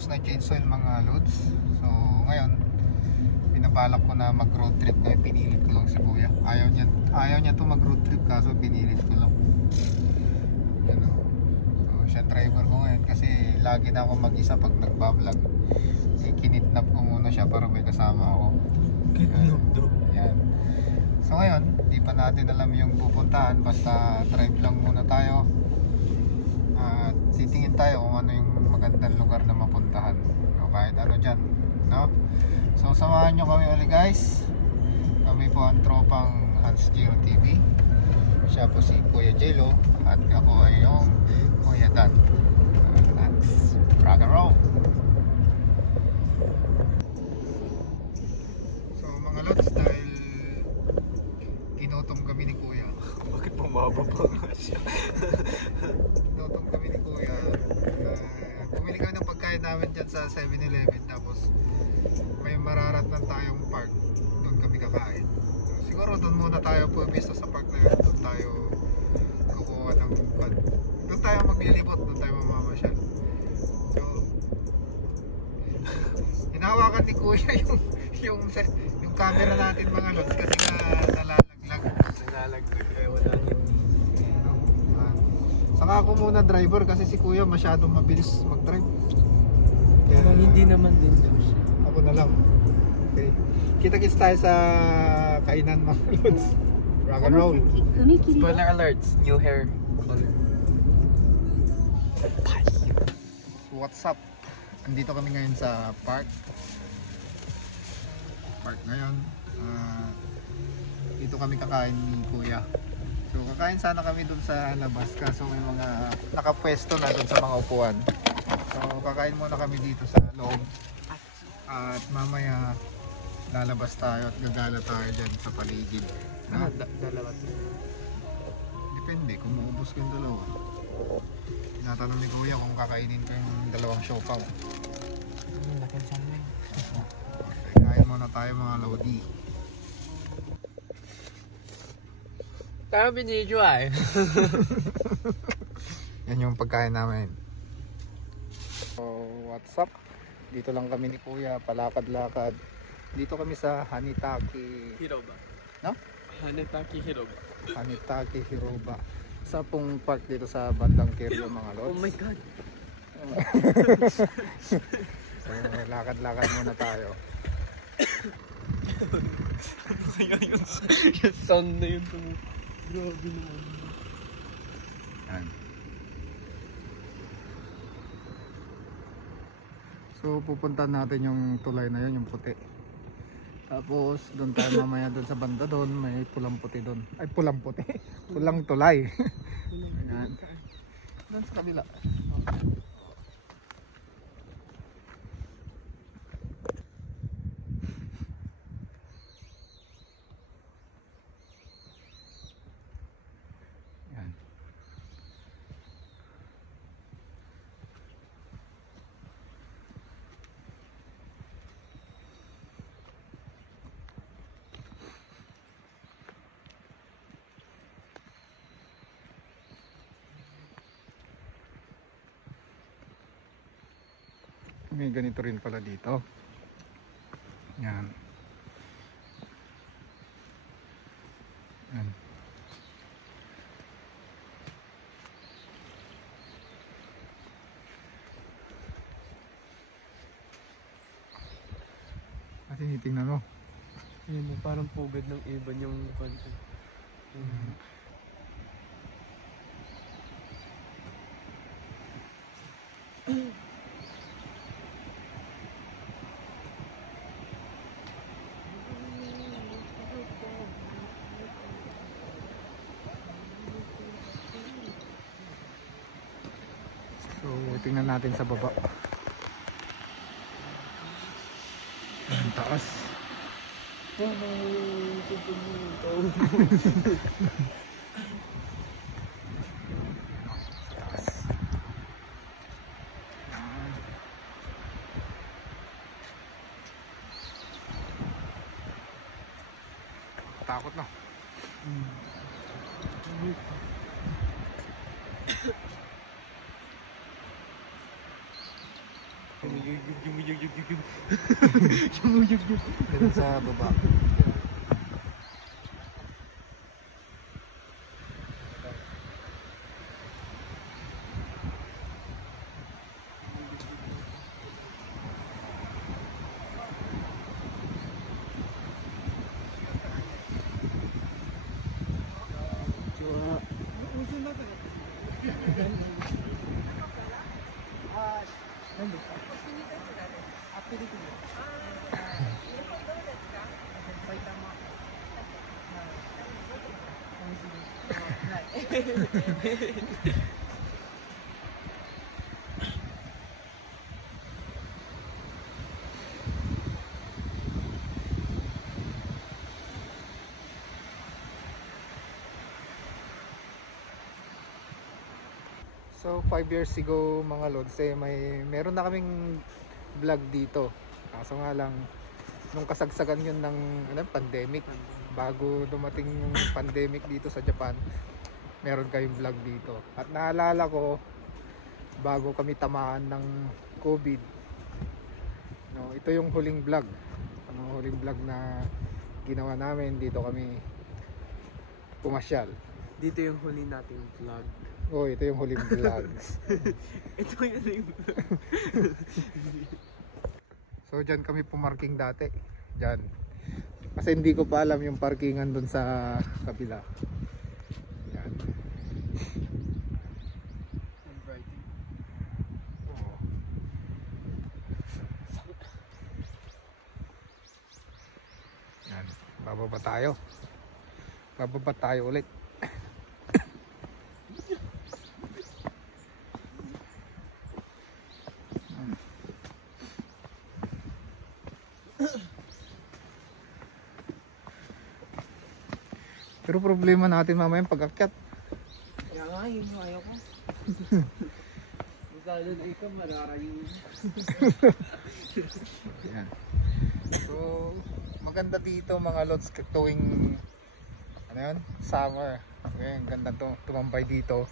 tapos na change oil mga loads. So ngayon pinabalak ko na mag road trip, kaya pinilit ko lang si kuya. Ayaw niya to mag road trip, kaso pinilit ko lang. Yan o. So siya driver ko ngayon kasi lagi na ako mag-isa pag nagbablog. Kinidnap ko muna siya para may kasama ako. Kidnap daw. Yan. So ngayon, di pa natin alam yung pupuntahan, basta drive lang muna tayo. At titingin tayo kung ano yung magandang lugar na mapuntahan. O kahit ano dyan, no? So samahan nyo kami ulit guys. Kami po ang tropang Hans Giro TV. Siya po si Kuya Jello at ako ay yung Kuya Dan. Let's rock and roll. So mga lods, dahil ginutom kami ni Kuya. Bakit bumababa nga siya? Ginutom kami ni Kuya. Bumili kami ng pagkain namin dyan sa 7-Eleven, tapos may mararatnan tayong park, doon kami kakain. Siguro doon muna tayo pumisa sa park na yun, doon tayo kukuha ng pan. Doon tayo maglilibot, doon tayo mamamasyal. So hinahawakan ni Kuya yung camera natin mga lods kasi nga nalalaglag. Kaya wala niya. Saka ako muna driver kasi si Kuya masyadong mabilis mag-drive. Pero hindi naman din daw siya. Ako na lang. Okay. Kita-kits tayo sa kainan mga lods. Rock and roll. Spoiler alerts, new hair color. What's up? Andito kami ngayon sa park. Ngayon. Dito kami kakain ni Kuya. So kakain sana kami dun sa labas, kaso may mga nakapwesto na dun sa mga upuan. So kakain muna kami dito sa loob. At mamaya lalabas tayo at gagala tayo dyan sa paligid. No? Dalawa. Depende kung maubos ko yung dalawa. Tinatanong ni Kuya kung kakainin ko yung dalawang siopaw. Lakin sa amin. Okay, kain muna tayo mga lodi. Kaya binidyo ay. Yan yung pagkain namin. So what's up? Dito lang kami ni Kuya, palakad-lakad. Dito kami sa Hanitaki Hiroba. No? Hanetaki Hiroba. Hanitaki Hiroba. Sa pong park dito sa bandang Kiryo mga lods. Oh my god. So lakad-lakad muna tayo. Yung sound na yun. Grabe naman. Yan. So pupuntahan natin yung tulay na yun, yung puti. Tapos doon tayo mamaya doon sa banda doon, may pulang puti doon. Ay pulang puti. Pulang tulay. Yan. Doon sa kabila. Yan. May ganito rin pala dito. Yan. Yan. At tinitingnan mo. Yun, parang pugad ng ibon yung content. So tingnan natin sa baba. Ang taas. Takot na. Ganun sa baba. So 5 years ago mga lods meron na kaming vlog dito. Kaso nga lang nung kasagsagan yun ng pandemic, bago dumating yung pandemic dito sa Japan, meron kayong vlog dito. At naalala ko bago kami tamaan ng COVID, no, ito yung huling vlog. Huling vlog na ginawa namin, dito kami pumasyal. Dito yung huli nating vlog. Oh, ito yung huling vlog. Ito yung huling vlog. So dyan kami pumarking dati. Dyan. Kasi hindi ko pa alam yung parkingan dun sa kabila. Yan. Oh. Yan. Bababa tayo. Bababa tayo ulit. Pero problema natin mamaya yung pag-akyat. Kaya nga yun, ayaw ko. Magkano na ikaw, mararayo. Yan. So, maganda dito mga lods tuwing summer. Okay, ganda tumambay dito.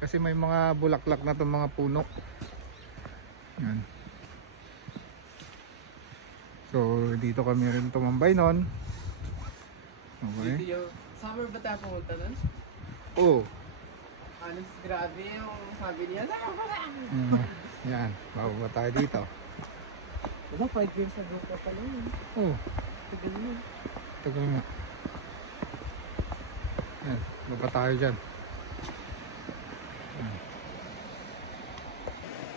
Kasi may mga bulaklak na itong mga puno. Yan. So, dito kami rin tumambay noon. Okay. Dito yung summer ba tayo pumunta nun? Oo. Alis, grabe yung sabi niya, Yan, bababa tayo dito. Diba 5 years ago pa pala yun? Oo, Tagal yun. tagal nga. Yan, baba tayo dyan. Yan.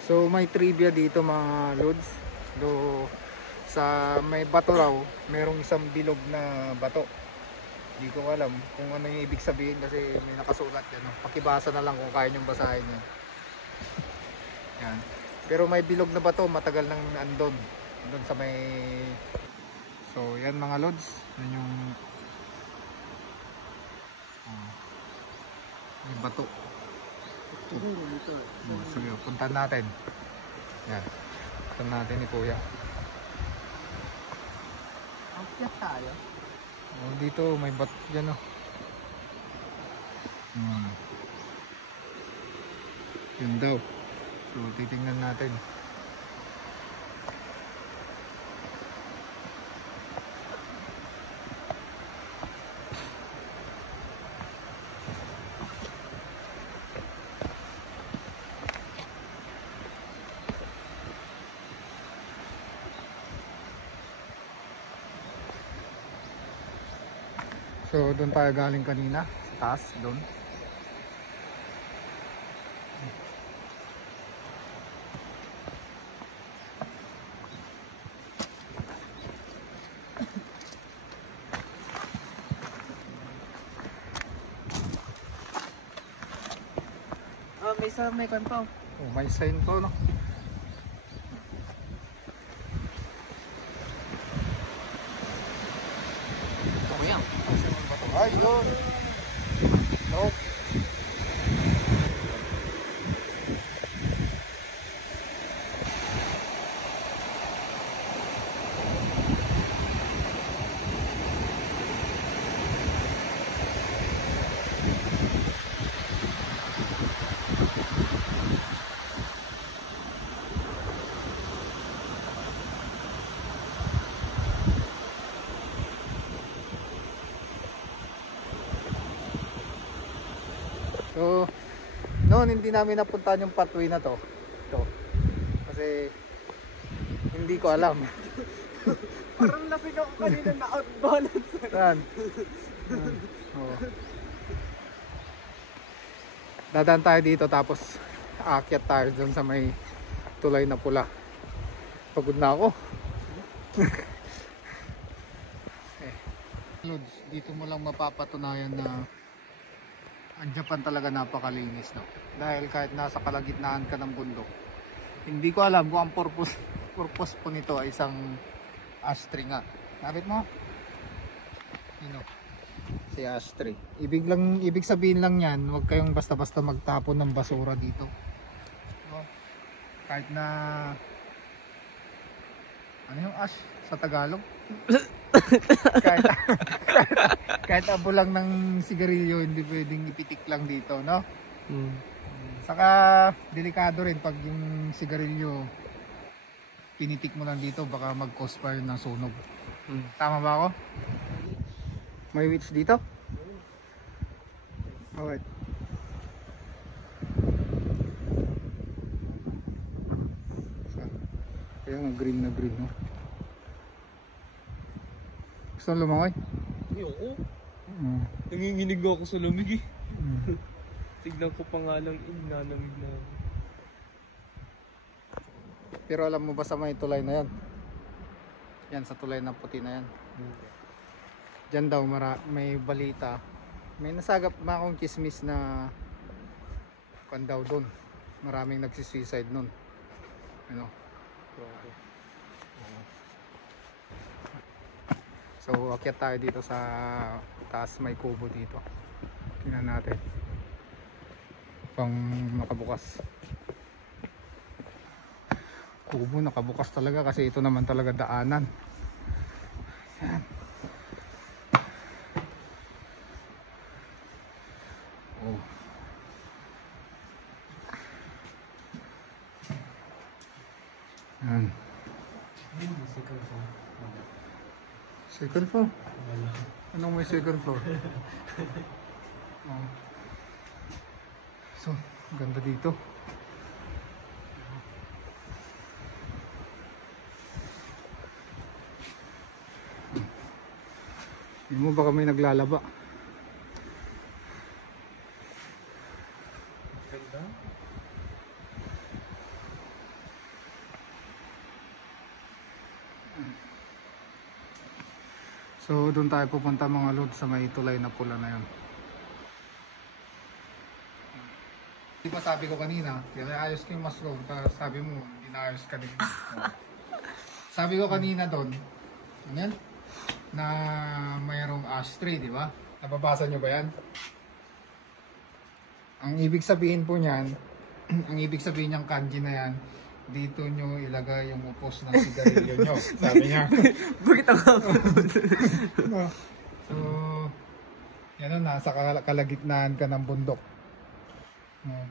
So may trivia dito mga lods. Sa may bato raw, merong isang bilog na bato. Hindi ko alam kung ano yung ibig sabihin kasi may nakasulat yan. Pakibasa na lang kung kaya nyong basahin yan. Yan. Pero may bilog na bato, matagal nang andon. Doon sa may... So yan mga lods. Yan yung bato. Sige, puntan natin. Yan. Puntan natin ni Kuya. Ang tiyak tayo. Oh, dito may bat dyan oh. Yun daw. So titingnan natin. So doon tayo galing kanina, sa taas, doon. Oh, may kanto. Oh, may sign to, no? Oh, yan. Ay, yun. Nope. So, noon hindi namin napuntahan yung pathway na to. Ito. Kasi hindi ko alam. Parang lasing ako kanina na outbalance. Saan? Oo. Dadaan tayo dito tapos aakyat tayo dun sa may tulay na pula. Pagod na ako. Lods, dito mo lang mapapatunayan na ang Japan talaga napakalinis, no? Dahil kahit nasa kalagitnaan ka ng bundok, hindi ko alam kung ang purpose po nito ay isang ashtray nga. Nakit mo? Yun, si ashtray. Ibig sabihin lang yan, huwag kayong basta-basta magtapon ng basura dito. No? Kahit na ano yung ash sa Tagalog? kahit abo lang ng sigarilyo, hindi pwedeng ipitik lang dito, no? Saka delikado rin pag yung sigarilyo pinitik mo lang dito, baka mag-cause fire ng sunog. Tama ba ako? May witch dito? Alright. Kaya nga green na green, no? Gusto mo lumangoy? Oo. Nanginginig ako sa lamig eh. Mm. Tignan ko pa nga lang nalamig na ako. Pero alam mo ba sa may tulay na yan? Yan sa tulay ng puti na yan. Diyan daw may balita. May nasagap na akong chismis na kan daw doon. Maraming nagsisuicide nun. Ano? So akyat tayo dito sa taas, may kubo dito. Tingnan natin. Pang nakabukas. Kubo nakabukas talaga kasi ito naman talaga daanan. Yan. Oh. Yan. Second floor? Anong may second floor? Oh. So, ganda dito. Hindi mo baka may naglalaba. Ganda? So doon tayo pupunta mga lod sa may tulay na pula na yun. Di ba sabi ko kanina, ayos ko yung mushroom, sabi mo hindi na ayos ka din. Sabi ko kanina doon, ano yan? Na mayroong ashtray, di ba? Nababasa nyo ba yan? Ang ibig sabihin po niyan, ang ibig sabihin niyang kanji na yan, dito nyo ilagay yung upos ng sigarilyo nyo. Sabi niya. Bakit ako? So, yan o, nasa kalagitnaan ka ng bundok.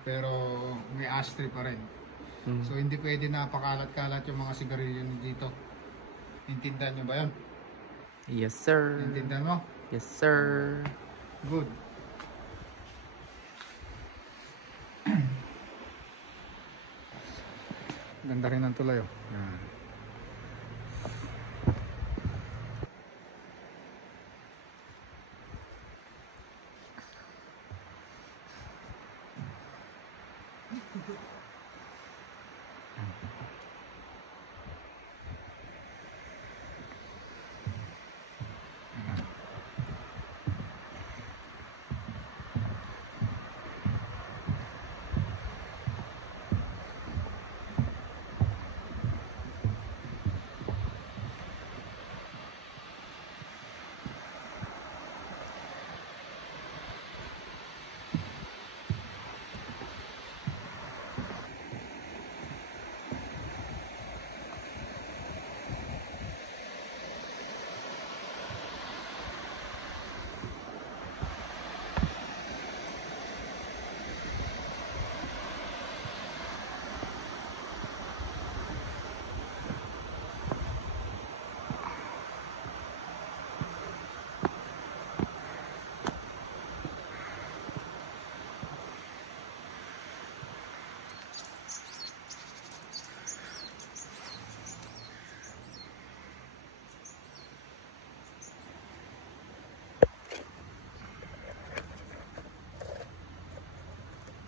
Pero may ashtray pa rin. So, hindi pwede na pakalat-kalat yung mga sigarilyo nyo dito. Intindihan nyo ba yun? Yes sir. Intindihan mo? Yes sir. Good. Ganda rin ang tulay, oh. Yan.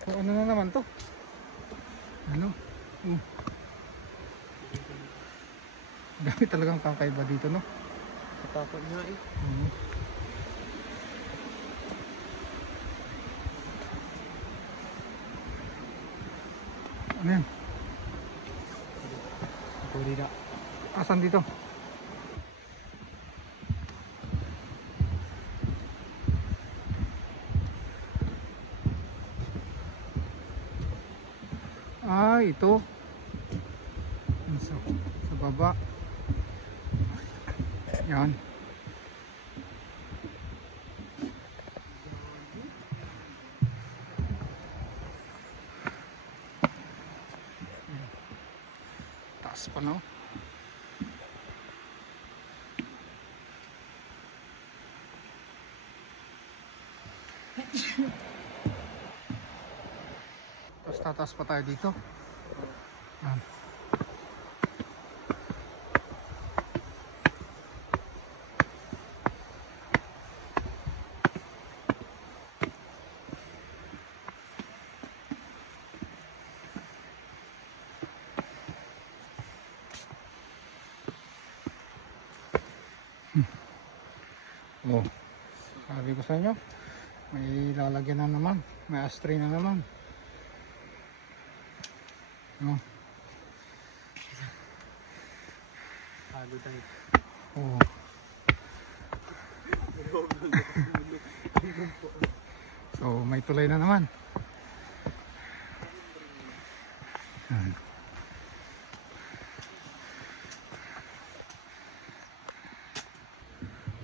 So ano na naman to? Ano? Dami talagang kakaiba dito, no? Katakot nga eh. Ano yan? Gorilla. Asan dito? Ah, ito. Sa baba. Yan. Taas pa, no? Tapos tataas pa tayo dito. Yan. Oh, sabi ko sa inyo, may lalagyan na naman, may ashtray na naman. No? Halo tayo. Oh. So, may tulay na naman. Yan.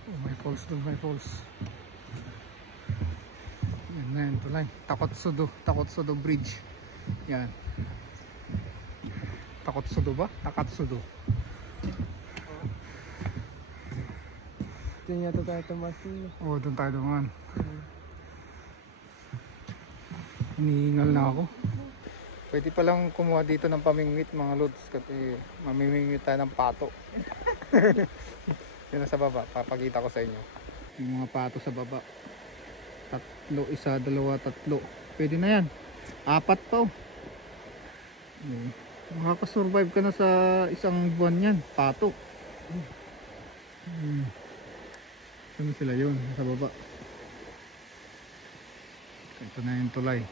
Oh, may falls doon, may falls. Yan na yung tulay. Takotsudo Bridge. Yan. Takotsudo ba? Takatsudo. Diyan yata tayo tumasin. Oh, doon tayo dumaan. Hinihingal na ako. Pwede palang kumuha dito ng pamingwit mga lods kasi mamimingwit tayo ng pato. Yun na sa baba, papakita ko sa inyo. Yung mga pato sa baba. 3, 1, 2, 3. Pwede na yan. 4 pa oh. Makakasurvive ka na sa isang buwan yan. Pato. Saan sila yun? Sa baba. Ito na yung tulay.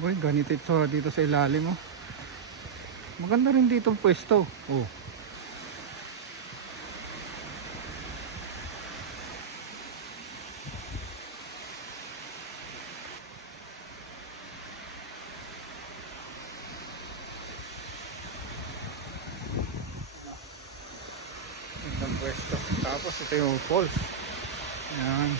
Boy, ganito ito dito sa ilalim oh. Maganda rin dito ang pwesto. Oh. Gandang pwesto. Tapos ito yung falls. Ayan.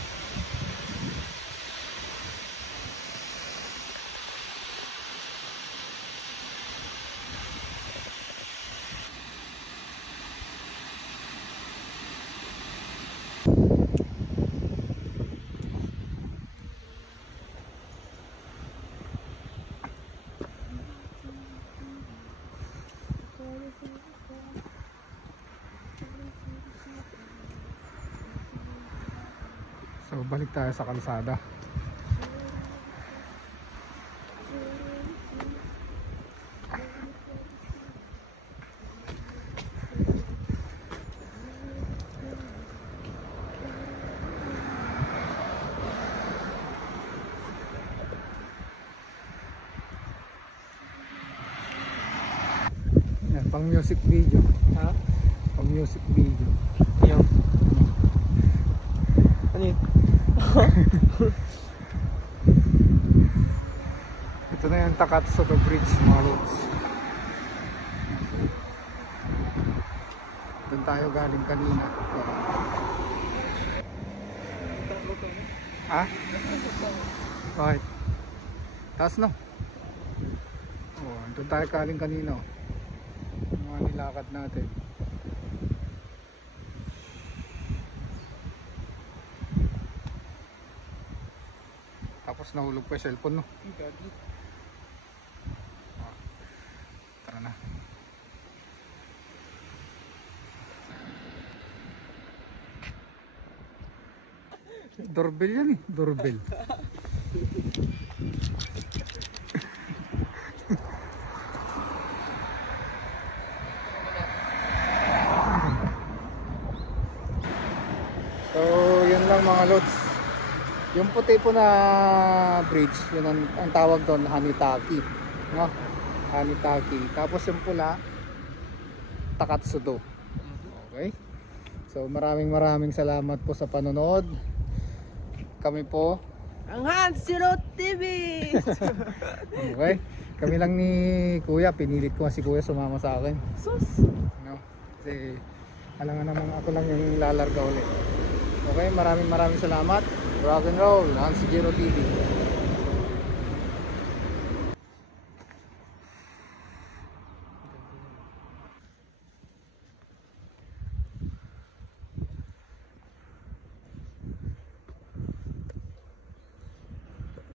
So balik tayo sa kalsada. Yan, pang music video. Ha? Pang music video. Yung. Ano yun? Ito na yung Takatsudo Bridge mga lods. Doon tayo galing kanina. Ha? Bakit? Taas no? Oh, doon tayo galing kanina. Yung mga nilakad natin. Tapos nahulog pa yung cellphone no? Tara na. Doorbell yan eh. Doorbell. So, yun lang mga lods. Yung puti po na bridge, yun ang tawag doon, Hanitaki. No? Hanitaki. Tapos yung pula, Takatsudo. Okay? So, maraming salamat po sa panonood. Kami po, Ang Hans Zero TV! okay? Kami lang ni Kuya, pinilit ko si Kuya sumama sa akin. Sus! No? Kasi, alam nga naman ako lang yung lalarga ulit. Okay, maraming salamat. Rock and roll, Hans Zero TV.